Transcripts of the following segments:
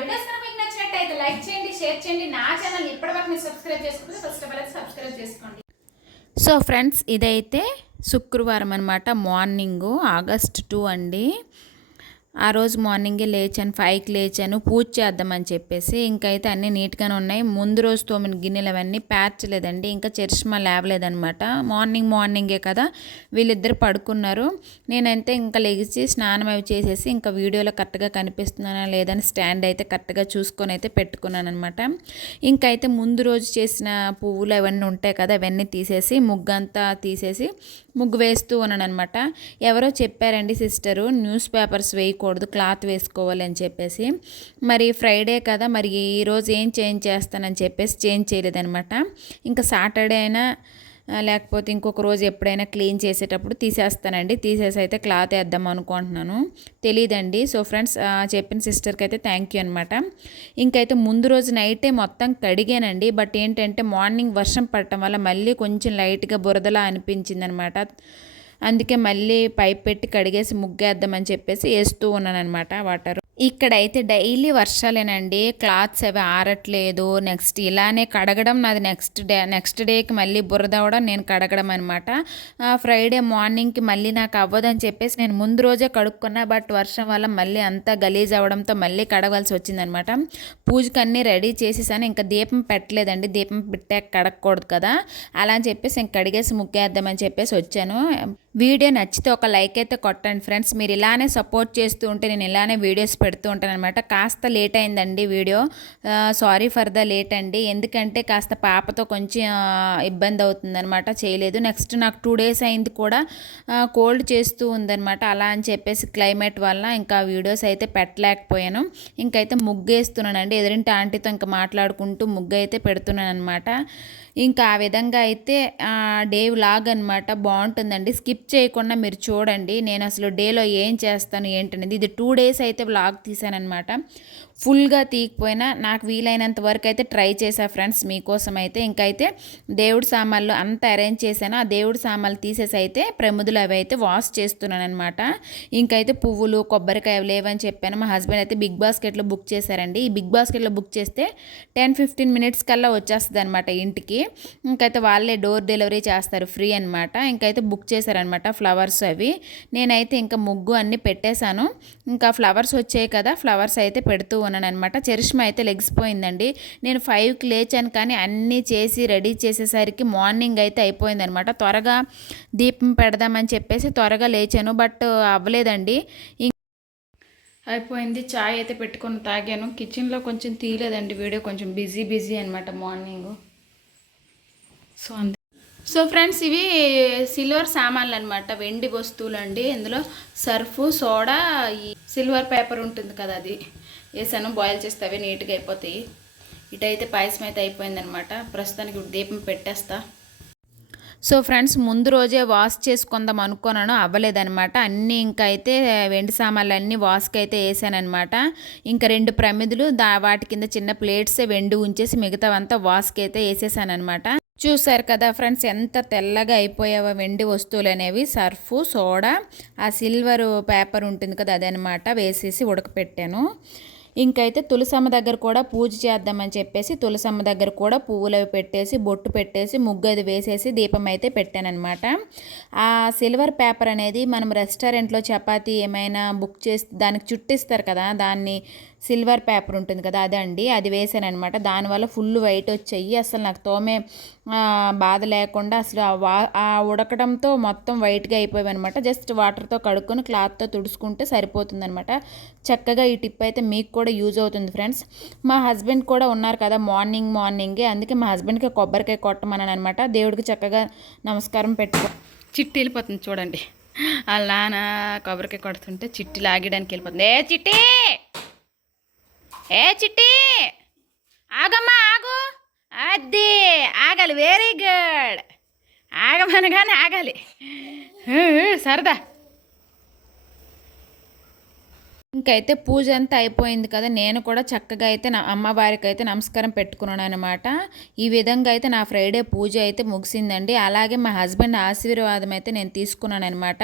Videos కనుక మీకు నచ్చినట్టయితే లైక్ చేయండి షేర్ చేయండి. నా ఛానల్ ఇప్పటివరకు మీరు సబ్స్క్రైబ్ చేసుకుంటే ఫస్ట్ ఆఫ్ ఆల్ సబ్స్క్రైబ్ చేసుకోండి. సో ఫ్రెండ్స్ ఇదైతే శుక్రవారం అనమాట మార్నింగు ఆగస్ట్ టూ అండి. ఆ రోజు మార్నింగే లేచాను ఫైవ్కి లేచాను పూజ చేద్దామని చెప్పేసి ఇంకైతే అన్నీ నీట్గానే ఉన్నాయి. ముందు రోజు తోమిన గిన్నెలు అవన్నీ పేర్చలేదండి ఇంకా చరిష్మా లేవలేదనమాట మార్నింగ్ మార్నింగే కదా వీళ్ళిద్దరు పడుకున్నారు. నేనైతే ఇంకా లెగిసి స్నానం అవి చేసేసి ఇంకా వీడియోలో కరెక్ట్గా కనిపిస్తున్నానా లేదని స్టాండ్ అయితే కరెక్ట్గా చూసుకొని అయితే పెట్టుకున్నాను అనమాట ఇంకైతే ముందు రోజు చేసిన పువ్వులు అవన్నీ ఉంటాయి కదా అవన్నీ తీసేసి ముగ్గంతా తీసేసి ముగ్గు వేస్తూ ఉన్నాను అనమాట ఎవరో చెప్పారండి సిస్టరు న్యూస్ పేపర్స్ వేసుకోకూడదు క్లాత్ వేసుకోవాలి అని చెప్పేసి. మరి ఫ్రైడే కదా మరి ఈరోజు ఏం చేంజ్ చేస్తానని చెప్పేసి చేంజ్ చేయలేదనమాట ఇంకా సాటర్డే అయినా లేకపోతే ఇంకొక రోజు ఎప్పుడైనా క్లీన్ చేసేటప్పుడు తీసేస్తానండి. తీసేసి అయితే క్లాత్ వేద్దాం అనుకుంటున్నాను. తెలియదండి సో ఫ్రెండ్స్ చెప్పిన సిస్టర్కి అయితే థ్యాంక్ యూ అనమాట ఇంకైతే ముందు రోజు నైటే మొత్తం కడిగానండి. బట్ ఏంటంటే మార్నింగ్ వర్షం పడటం వల్ల మళ్ళీ కొంచెం లైట్గా బురదలా అనిపించింది అనమాట అందుకే మళ్ళీ పైప్ పెట్టి కడిగేసి ముగ్గేద్దామని చెప్పేసి వేస్తూ ఉన్నాను అనమాట వాటర్. ఇక్కడైతే డైలీ వర్షాలేనండి. క్లాత్స్ అవి ఆరట్లేదు. నెక్స్ట్ ఇలానే కడగడం నాది నెక్స్ట్ డే నెక్స్ట్ డేకి మళ్ళీ బురద అవడం నేను కడగడం అనమాట ఫ్రైడే మార్నింగ్కి మళ్ళీ నాకు అవ్వదని చెప్పేసి నేను ముందు రోజే కడుక్కున్నా బట్ వర్షం వల్ల మళ్ళీ అంతా గలీజ్ అవ్వడంతో మళ్ళీ కడగాల్సి వచ్చిందనమాట పూజకి అన్నీ రెడీ చేసేసాను. ఇంకా దీపం పెట్టలేదండి. దీపం పెట్టాక కడగకూడదు కదా. అలా అని చెప్పేసి ఇంక కడిగేసి ముగ్గేద్దామని చెప్పేసి వచ్చాను. వీడియో నచ్చితే ఒక లైక్ అయితే కొట్టండి ఫ్రెండ్స్. మీరు ఇలానే సపోర్ట్ చేస్తూ ఉంటే నేను ఇలానే వీడియోస్ పెడుతూ ఉంటాను అనమాట కాస్త లేట్ అయిందండి video. Sorry for the late అండి. ఎందుకంటే కాస్త పాపతో కొంచెం ఇబ్బంది అవుతుందనమాట చేయలేదు. నెక్స్ట్ నాకు టూ డేస్ అయింది కూడా కోల్డ్ చేస్తూ ఉందనమాట అలా అని చెప్పేసి క్లైమేట్ వల్ల ఇంకా వీడియోస్ అయితే పెట్టలేకపోయాను. ఇంకైతే ముగ్గేస్తున్నానండి. ఎదురింటి ఆంటీతో ఇంకా మాట్లాడుకుంటూ ముగ్గు అయితే పెడుతున్నాను అనమాట ఇంకా ఆ విధంగా అయితే డే వ్లాగ్ అనమాట బాగుంటుందండి. స్కిప్ చేయకుండా మీరు చూడండి. నేను అసలు డేలో ఏం చేస్తాను ఏంటనేది. ఇది టూ డేస్ అయితే వ్లాగ్ తీసానమాట ఫుల్గా తీయకపోయినా నాకు వీలైనంత వరకు అయితే ట్రై చేశా ఫ్రెండ్స్ మీకోసం అయితే. ఇంకైతే దేవుడి సామాన్లు అంతా అరేంజ్ చేశాను. ఆ దేవుడి సామాన్లు తీసేసి అయితే ప్రమిదులు అవి అయితే వాష్ చేస్తున్నాను అనమాట ఇంకైతే పువ్వులు కొబ్బరికాయ లేవని చెప్పాను. మా హస్బెండ్ అయితే బిగ్ బాస్కెట్లో బుక్ చేశారండి. ఈ బిగ్ బాస్కెట్లో బుక్ చేస్తే టెన్ ఫిఫ్టీన్ మినిట్స్ కల్లా వచ్చేస్తుంది అనమాట ఇంటికి. ఇంకైతే వాళ్ళే డోర్ డెలివరీ చేస్తారు ఫ్రీ అనమాట ఇంకైతే బుక్ చేశారనమాట ఫ్లవర్స్ అవి. నేనైతే ఇంకా ముగ్గు అన్నీ పెట్టేశాను. ఇంకా ఫ్లవర్స్ వచ్చాయి కదా ఫ్లవర్స్ అయితే పెడుతూ ఉన్నాను అనమాట చరిష్మా అయితే లెగిసిపోయిందండి నేను ఫైవ్కి లేచాను కానీ అన్నీ చేసి రెడీ చేసేసరికి మార్నింగ్ అయితే అయిపోయిందనమాట. త్వరగా దీపం పెడదామని చెప్పేసి త్వరగా లేచాను బట్ అవ్వలేదండి. అయిపోయింది. చాయ్ అయితే పెట్టుకొని తాగాను. కిచెన్లో కొంచెం తీయలేదండి వీడియో కొంచెం బిజీ బిజీ అనమాట మార్నింగ్. సో అంతే. సో ఫ్రెండ్స్ ఇవి సిల్వర్ సామాన్లు అనమాట వెండి వస్తువులు అండి ఇందులో సర్ఫ్ సోడా ఈ సిల్వర్ పేపర్ ఉంటుంది కదా అది. వేసాను బాయిల్ చేస్తే అవి నీట్గా అయిపోతాయి. ఇటైతే పాయసం అయితే అయిపోయిందనమాట. ప్రస్తుతానికి ఇప్పుడు దీపం పెట్టేస్తా. సో ఫ్రెండ్స్ ముందు రోజే వాష్ చేసుకుందాం అనుకున్నాను అవ్వలేదనమాట. అన్నీ ఇంకా అయితే వెండి సామాన్లు అన్నీ వాష్కి అయితే వేసానమాట ఇంకా రెండు ప్రమిదులు దా వాటి కింద చిన్న ప్లేట్స్ వెండి ఉంచేసి మిగతావంతా వాష్కి అయితే వేసేసానమాట చూసారు కదా ఫ్రెండ్స్ ఎంత తెల్లగా అయిపోయావో వెండి వస్తువులు అనేవి. సర్ఫ్ సోడా ఆ సిల్వర్ పేపర్ ఉంటుంది కదా అదనమాట వేసేసి ఉడకపెట్టాను. ఇంకైతే తులసమ్మ దగ్గర కూడా పూజ చేద్దామని చెప్పేసి తులసమ్మ దగ్గర కూడా పువ్వులు అవి పెట్టేసి బొట్టు పెట్టేసి ముగ్గు అది వేసేసి దీపం అయితే పెట్టానమాట ఆ సిల్వర్ పేపర్ అనేది మనం రెస్టారెంట్లో చపాతీ ఏమైనా బుక్ చేసి దానికి చుట్టిస్తారు కదా దాన్ని సిల్వర్ పేపర్ ఉంటుంది కదా అదండి. అది వేసాను అనమాట దానివల్ల ఫుల్ వైట్ వచ్చాయి. అసలు నాకు తోమే బాధ లేకుండా అసలు ఆ వా ఆ ఉడకడంతో మొత్తం వైట్గా అయిపోయాయి అనమాట జస్ట్ వాటర్తో కడుక్కొని క్లాత్తో తుడుచుకుంటే సరిపోతుంది అనమాట చక్కగా ఈ టిప్ అయితే మీకు కూడా యూజ్ అవుతుంది ఫ్రెండ్స్. మా హస్బెండ్ కూడా ఉన్నారు కదా మార్నింగ్ మార్నింగే. అందుకే మా హస్బెండ్కి కొబ్బరికాయ కొట్టమన్నాను అనమాట దేవుడికి చక్కగా నమస్కారం పెట్టుకో. చిట్టి వెళ్ళిపోతుంది చూడండి. వాళ్ళ నాన్న కొబ్బరికాయ కొడుతుంటే చిట్టి లాగడానికి వెళ్ళిపోతుంది ఏ చిట్టి! ఏ చిట్టి? ఆగమ్మా ఆగు. అది ఆగాలి వెరీ గుడ్ ఆగమనగానే ఆగాలి. సరదా. ఇంకైతే పూజ అంతా అయిపోయింది కదా నేను కూడా చక్కగా అయితే నా అమ్మవారికి అయితే నమస్కారం పెట్టుకున్నాను అనమాట ఈ విధంగా అయితే నా ఫ్రైడే పూజ అయితే ముగిసిందండి అలాగే మా హస్బెండ్ ఆశీర్వాదం అయితే నేను తీసుకున్నాను అనమాట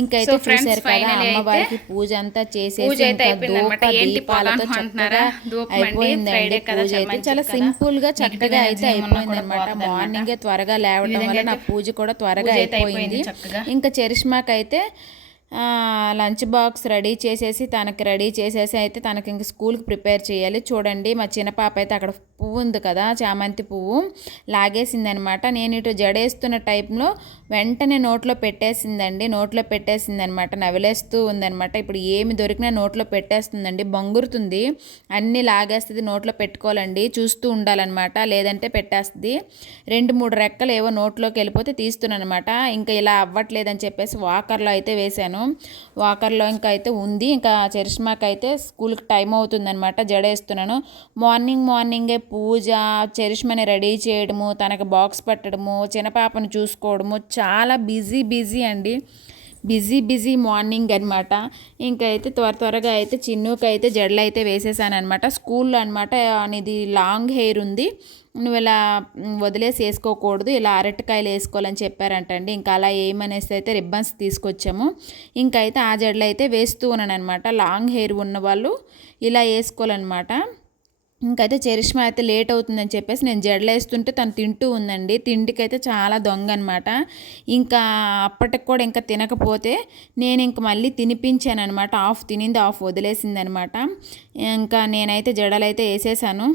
ఇంకైతే చూసారు కదా అమ్మవారికి పూజ అంతా చేసేసి ఇంకా దీపాలతో? చక్కగా. అయిపోయిందండి పూజ చాలా అయితే చాలా. సింపుల్గా చక్కగా అయితే అయిపోయింది అనమాట. మార్నింగే త్వరగా లేవడం వల్ల నా పూజ కూడా త్వరగా అయిపోయింది. ఇంకా చరిష్మాకైతే లంచ్ బాక్స్ రెడీ చేసేసి తనకి రెడీ చేసేసి అయితే తనకి ఇంక స్కూల్కి ప్రిపేర్ చేయాలి. చూడండి మా చిన్న పాప అయితే అక్కడ పువ్వు ఉంది కదా చామంతి పువ్వు లాగేసిందనమాట. నేను ఇటు జడేస్తున్న టైంలో వెంటనే నోట్లో పెట్టేసిందండి నోట్లో పెట్టేసిందనమాట. నవిలేస్తూ ఉందనమాట. ఇప్పుడు ఏమి దొరికినా నోట్లో పెట్టేస్తుందండి బొంగురుతుంది. అన్నీ లాగేస్తుంది నోట్లో పెట్టుకోవాలండి చూస్తూ ఉండాలన్నమాట లేదంటే పెట్టేస్తుంది. రెండు మూడు రెక్కలు ఏవో నోట్లోకి వెళ్ళిపోతే తీస్తున్నాను అనమాట ఇంకా ఇలా అవ్వట్లేదని చెప్పేసి వాకర్లో అయితే వేశాను. వాకర్లో ఇంకా అయితే ఉంది. ఇంకా చరిష్మాకి అయితే స్కూల్కి టైం అవుతుందనమాట. జడేస్తున్నాను. మార్నింగ్ మార్నింగే పూజ చరిష్మని రెడీ చేయడము తనకు బాక్స్ పెట్టడము చిన్న పాపను చూసుకోవడము చాలా బిజీ బిజీ అండి. బిజీ బిజీ మార్నింగ్ అనమాట ఇంకైతే త్వర త్వరగా అయితే చిన్నుకి అయితే జడలు అయితే వేసేసాను అనమాట స్కూల్లో అనమాట అనేది లాంగ్ హెయిర్ ఉంది. నువ్వు ఇలా వదిలేసి వేసుకోకూడదు ఇలా అరటికాయలు వేసుకోవాలని చెప్పారంటండి. ఇంకా అలా ఏమనేసి అయితే రిబ్బన్స్ తీసుకొచ్చాము. ఇంకైతే ఆ జడలు అయితే వేస్తూ ఉన్నాను అనమాట లాంగ్ హెయిర్ ఉన్న వాళ్ళు ఇలా వేసుకోవాలన్నమాట. ఇంకైతే చరిష్మా అయితే లేట్ అవుతుందని చెప్పేసి నేను జడలేస్తుంటే తను తింటూ ఉందండి. తిండికి అయితే చాలా దొంగ అనమాట ఇంకా అప్పటికి కూడా ఇంకా తినకపోతే నేను ఇంక మళ్ళీ తినిపించాను అనమాట ఆఫ్ తినింది ఆఫ్ వదిలేసింది అనమాట ఇంకా నేనైతే జడలైతే వేసేసాను.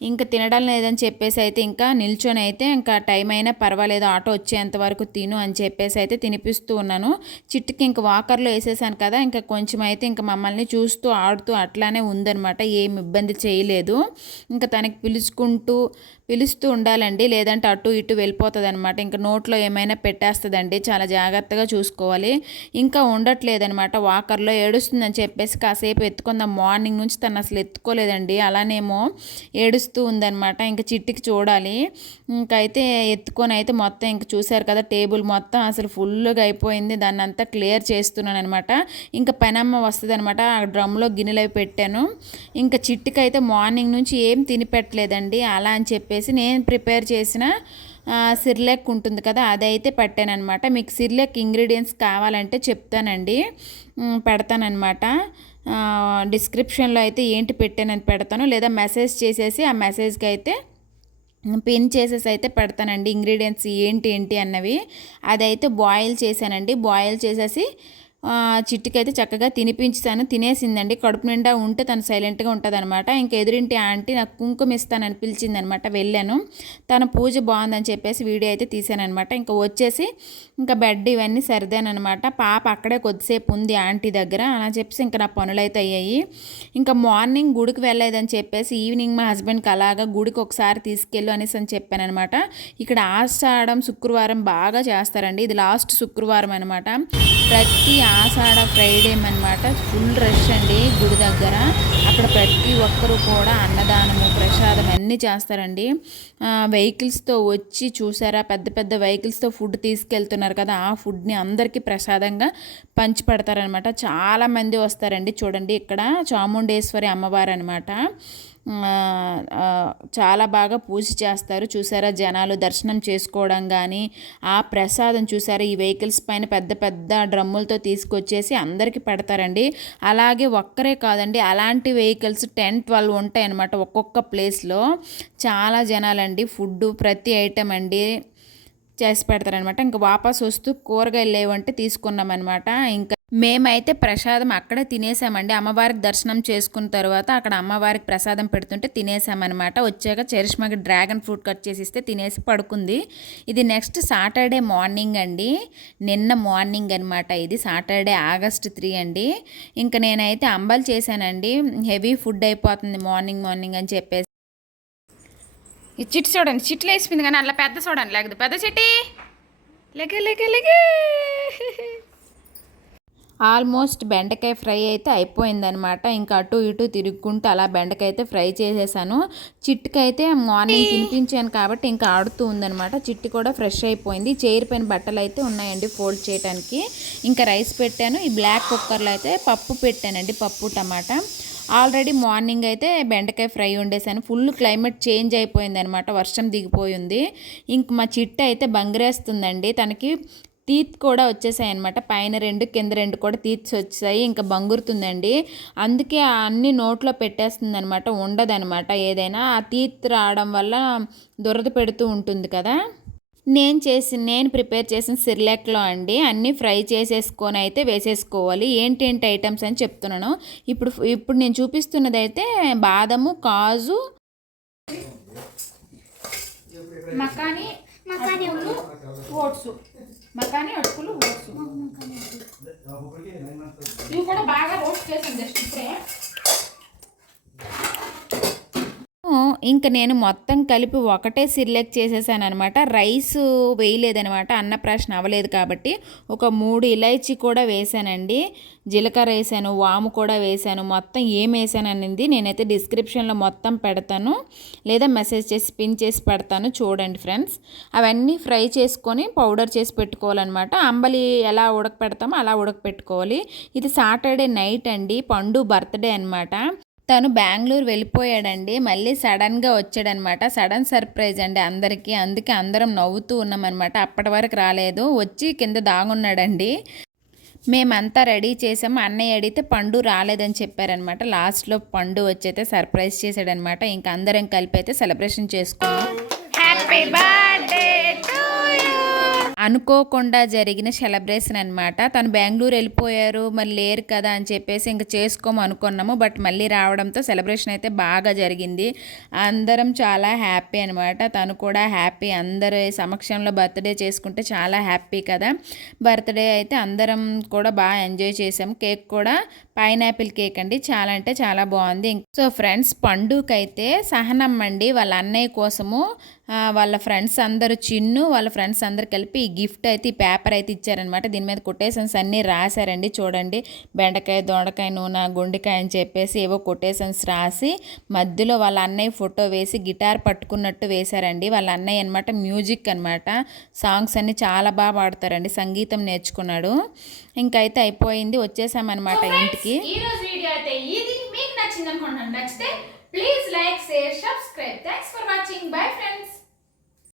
ఇంకా తినడం లేదని చెప్పేసి అయితే ఇంకా నిల్చొని అయితే ఇంకా టైం అయినా పర్వాలేదు ఆటో వచ్చేంత వరకు తిను అని చెప్పేసి అయితే తినిపిస్తూ ఉన్నాను. చిట్టుకి ఇంక వాకర్లో వేసేసాను కదా ఇంకా కొంచెం అయితే ఇంకా మమ్మల్ని చూస్తూ ఆడుతూ అట్లానే ఉందనమాట ఏం ఇబ్బంది చేయలేదు. ఇంకా తనకి పిలుచుకుంటూ పిలుస్తూ ఉండాలండి లేదంటే అటు ఇటు వెళ్ళిపోతుంది అనమాట ఇంకా నోట్లో ఏమైనా పెట్టేస్తుందండి చాలా జాగ్రత్తగా చూసుకోవాలి. ఇంకా ఉండట్లేదనమాట వాకర్లో ఏడుస్తుందని చెప్పేసి కాసేపు ఎత్తుకుందాం మార్నింగ్ నుంచి తను అసలు ఎత్తుకోలేదండి అలానేమో ఏడుస్తూ ఉందనమాట ఇంకా చిట్టికి చూడాలి. ఇంకైతే ఎత్తుకొని అయితే మొత్తం ఇంక చూశారు కదా టేబుల్ మొత్తం అసలు ఫుల్గా అయిపోయింది. దాన్ని అంతా క్లియర్ చేస్తున్నాను అనమాట ఇంకా పెనమ్మ వస్తుంది అనమాట ఆ డ్రమ్లో గిన్నెలు అవి పెట్టాను. ఇంకా చిట్టికి అయితే మార్నింగ్ నుంచి ఏం తిని పెట్టలేదండి అలా అని చెప్పేసి నేను ప్రిపేర్ చేసిన సిర్లెక్ ఉంటుంది కదా అదైతే పెట్టానమాట మీకు సిర్లెక్ ఇంగ్రీడియంట్స్ కావాలంటే చెప్తానండి. పెడతానమాట పెడతానన్నమాట. డిస్క్రిప్షన్లో అయితే ఏంటి పెట్టానని పెడతాను. లేదా మెసేజ్ చేసేసి ఆ మెసేజ్కి అయితే పిన్ చేసేసి అయితే పెడతానండి. ఇంగ్రీడియంట్స్ ఏంటి ఏంటి అన్నవి. అదైతే బాయిల్ చేశానండి. బాయిల్ చేసేసి చిట్టుకైతే చక్కగా తినిపించాను. తినేసిందండి. కడుపు నిండా ఉంటే తను సైలెంట్గా ఉంటుంది అనమాట ఇంక ఎదురింటి ఆంటీ నాకు కుంకుమ ఇస్తానని పిలిచిందనమాట వెళ్ళాను. తన పూజ బాగుందని చెప్పేసి వీడియో అయితే తీసానమాట ఇంకా వచ్చేసి ఇంకా బెడ్ ఇవన్నీ సర్దానమాట పాప అక్కడే కొద్దిసేపు ఉంది ఆంటీ దగ్గర. అని చెప్పేసి ఇంకా నా పనులు అయితే అయ్యాయి. ఇంకా మార్నింగ్ గుడికి వెళ్ళలేదని చెప్పేసి ఈవినింగ్ మా హస్బెండ్కి అలాగా గుడికి ఒకసారి తీసుకెళ్ళు అనేసి అని చెప్పానమాట ఇక్కడ ఆషాఢం శుక్రవారం బాగా చేస్తారండి. ఇది లాస్ట్ శుక్రవారం అనమాట ప్రతి ఆషాఢ ఫ్రైడే అనమాట ఫుల్ రష్ అండి గుడి దగ్గర. అక్కడ ప్రతి ఒక్కరూ కూడా అన్నదానము ప్రసాదం అన్నీ చేస్తారండి. వెహికల్స్తో వచ్చి చూసారా? పెద్ద పెద్ద వెహికల్స్తో ఫుడ్ తీసుకెళ్తున్నారు కదా ఆ ఫుడ్ని అందరికీ ప్రసాదంగా పంచి పెడతారనమాట చాలామంది వస్తారండి చూడండి ఇక్కడ చాముండేశ్వరి అమ్మవారు అనమాట చాలా బాగా పూజ చేస్తారు. చూసారా? జనాలు దర్శనం చేసుకోవడం కానీ ఆ ప్రసాదం చూసారా? ఈ వెహికల్స్ పైన పెద్ద పెద్ద డ్రమ్ములతో తీసుకొచ్చేసి అందరికీ పెడతారండి. అలాగే ఒక్కరే కాదండి అలాంటి వెహికల్స్ టెన్ ట్వెల్వ్ ఉంటాయన్నమాట ఒక్కొక్క ప్లేస్లో చాలా జనాలండి ఫుడ్ ప్రతి ఐటెం అండి చేసి పెడతారనమాట ఇంకా వాపస్ వస్తూ కూరగాయలు లేవంటే తీసుకున్నామన్నమాట. ఇంకా మేమైతే ప్రసాదం అక్కడే తినేసామండి. అమ్మవారికి దర్శనం చేసుకున్న తర్వాత అక్కడ అమ్మవారికి ప్రసాదం పెడుతుంటే తినేసామన్నమాట. వచ్చాక చరిష్మకి డ్రాగన్ ఫ్రూట్ కట్ చేసి ఇస్తే తినేసి పడుకుంది. ఇది నెక్స్ట్ సాటర్డే మార్నింగ్ అండి. నిన్న మార్నింగ్ అనమాట ఇది. సాటర్డే ఆగస్ట్ త్రీ అండి. ఇంకా నేనైతే అంబలు చేశానండి. హెవీ ఫుడ్ అయిపోతుంది మార్నింగ్ మార్నింగ్ అని చెప్పేసి. చిట్ చూడండి. చిట్లు వేసిపోయింది కానీ అలా పెద్ద చూడండి. లేకపోతే పెద్ద చెట్టి. లెగే లెగే లెగే. ఆల్మోస్ట్ బెండకాయ ఫ్రై అయితే అయిపోయిందనమాట ఇంకా అటు ఇటు తిరుగుకుంటూ అలా బెండకాయ అయితే ఫ్రై చేసేసాను. చిట్టుకైతే మార్నింగ్ తినిపించాను కాబట్టి ఇంకా ఆడుతూ ఉందనమాట చిట్టు కూడా ఫ్రెష్ అయిపోయింది. చైర్ పైన బట్టలు అయితే ఉన్నాయండి ఫోల్డ్ చేయడానికి ఇంకా రైస్ పెట్టాను. ఈ బ్లాక్ కుక్కర్లో అయితే పప్పు పెట్టానండి పప్పు టమాటా. ఆల్రెడీ మార్నింగ్ అయితే బెండకాయ ఫ్రై వండేసాను. ఫుల్ క్లైమేట్ చేంజ్ అయిపోయింది అనమాట వర్షం దిగిపోయింది ఇంక మా చిట్ట అయితే బంగరేస్తుందండి. తనకి తీత్ కూడా వచ్చేసాయి అనమాట పైన రెండు కింద రెండు కూడా తీత్స్ వచ్చాయి ఇంకా బంగురుతుందండి. అందుకే అన్ని నోట్లో పెట్టేస్తుంది అనమాట ఉండదనమాట ఏదైనా. ఆ తీత్ రావడం వల్ల దురద పెడుతూ ఉంటుంది కదా. నేను చేసి నేను ప్రిపేర్ చేసిన సిర్లాక్లో అండి. అన్నీ ఫ్రై చేసేసుకొని అయితే వేసేసుకోవాలి. ఏంటేంటి ఐటమ్స్ అని చెప్తున్నాను. ఇప్పుడు ఇప్పుడు నేను చూపిస్తున్నది అయితే బాదము కాజు మకాని అటుకులు ఓట్స్. మకాని అటుకులు ఓట్స్ ఇవి కూడా బాగా రోస్ట్ చేసాం జస్ట్ ఇప్పుడే. ఇంకా నేను మొత్తం కలిపి ఒకటే సిర్లెక్ చేసేసాను అనమాట రైస్ వేయలేదనమాట. అన్నప్రాశన అవ్వలేదు కాబట్టి ఒక మూడు ఇలైచి కూడా వేసానండి. జీలకర్ర వేసాను వాము కూడా వేసాను. మొత్తం ఏం వేసాను అనేది నేనైతే డిస్క్రిప్షన్లో మొత్తం పెడతాను. లేదా మెసేజ్ చేసి పిన్ చేసి పెడతాను. చూడండి ఫ్రెండ్స్ అవన్నీ ఫ్రై చేసుకొని పౌడర్ చేసి పెట్టుకోవాలన్నమాట అంబలి ఎలా ఉడకపెడతామో అలా ఉడకపెట్టుకోవాలి. ఇది సాటర్డే నైట్ అండి. పండు బర్త్డే అనమాట. తను బెంగళూరు వెళ్ళిపోయాడండి. మళ్ళీ సడన్గా వచ్చాడనమాట. సడన్ సర్ప్రైజ్ అండి అందరికీ. అందుకే అందరం నవ్వుతూ ఉన్నామన్నమాట అప్పటి వరకు రాలేదు. వచ్చి కింద దాగున్నాడండి. మేమంతా రెడీ చేసాము. అన్నయ్య అడిగితే పండు రాలేదని చెప్పారనమాట. లాస్ట్లో పండు వచ్చైతే సర్ప్రైజ్ చేశాడనమాట. ఇంకా అందరం కలిపి అయితే సెలబ్రేషన్ చేసుకున్నాం. హ్యాపీ బర్త్డే అనుకోకుండా జరిగిన సెలబ్రేషన్ అనమాట తను బెంగళూరు వెళ్ళిపోయారు మరి లేరు కదా అని చెప్పేసి ఇంకా చేసుకోము అనుకున్నాము. బట్ మళ్ళీ రావడంతో సెలబ్రేషన్ అయితే బాగా జరిగింది. అందరం చాలా హ్యాపీ అనమాట తను కూడా హ్యాపీ అందరి సమక్షంలో బర్త్డే చేసుకుంటే చాలా హ్యాపీ కదా. బర్త్డే అయితే అందరం కూడా బాగా ఎంజాయ్ చేసాము. కేక్ కూడా పైనాపిల్ కేక్ అండి. చాలా అంటే చాలా బాగుంది. సో ఫ్రెండ్స్ పండుకైతే సహనం అండి వాళ్ళ అన్నయ్య కోసము వాళ్ళ ఫ్రెండ్స్ అందరూ చిన్ను వాళ్ళ ఫ్రెండ్స్ అందరు కలిపి ఈ గిఫ్ట్ అయితే ఈ పేపర్ అయితే ఇచ్చారనమాట దీని మీద కొటేషన్స్ అన్నీ రాశారండి. చూడండి. బెండకాయ దొండకాయ నూనె గుండెకాయ అని చెప్పేసి ఏవో కొటేషన్స్ రాసి మధ్యలో వాళ్ళ అన్నయ్య ఫోటో వేసి గిటార్ పట్టుకున్నట్టు వేశారండి. వాళ్ళ అన్నయ్య అనమాట మ్యూజిక్ అనమాట సాంగ్స్ అన్నీ చాలా బాగా పాడతారండి. సంగీతం నేర్చుకున్నాడు. ఇంకైతే అయిపోయింది వచ్చేసామన్నమాట ఇంటికి. ఈ రోజు వీడియో అయితే ఇది. మీకు నచ్చింది అనుకుంటున్నాను నచ్చితే please like share subscribe thanks for watching bye friends